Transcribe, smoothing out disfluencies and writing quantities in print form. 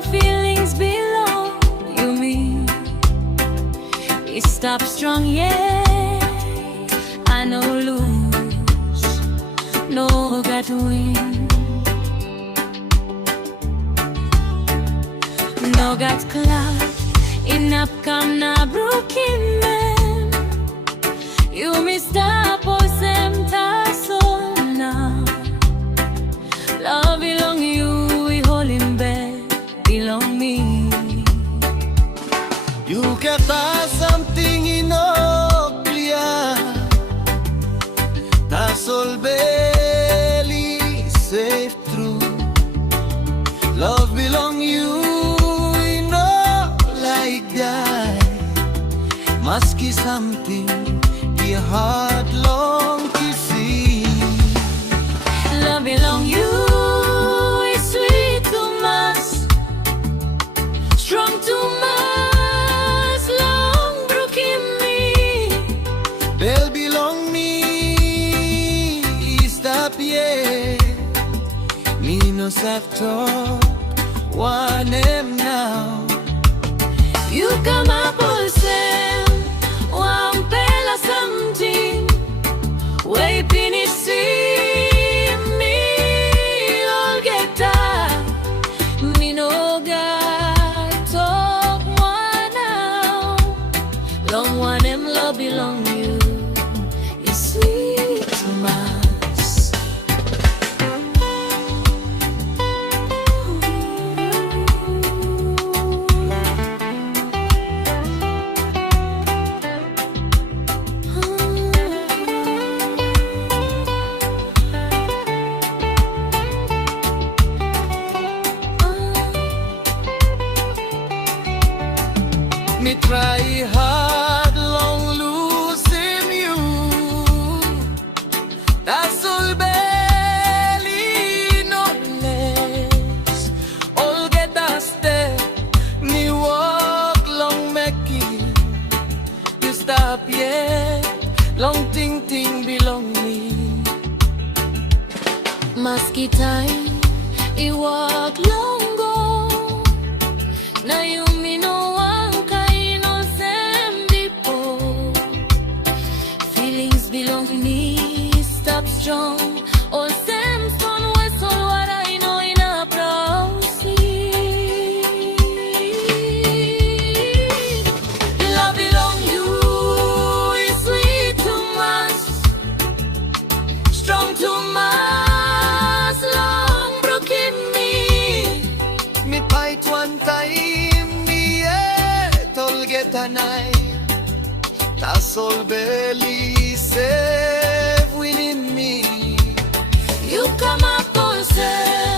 my feelings below you me. It stop strong, yeah. I know lose, no got to win. No got cloud, enough come na broken man. You me stop or sem ta soul now. Love belong you, we hold in bed, belong me. You get something in all clear. That's all belly safe through. Love belong you, we know like that. Must be something your heart long to see. Love belong you, it's sweet too much, strong too much, long broken me. Bell belong me, stop yeah. Me no have talk, one am now. You come up all same, one pela something, way finish see me all get tired. Me no got talk one now, long one them love belong you, it's sweet too much. Me try hard, long losing you. That's all belly, no less. All get a step, me walk long make it. You stop yet, long ting belong me. Maski time, it walk long go. Now you me no one kind of same before. Feelings belong to me, stop strong. All same stone west, all what I know in a proceed. Love belong you, it's sweet too much, strong too much, long broken me. Me fight one time, me yet all get a night. That's all belly safe within me. You come up on say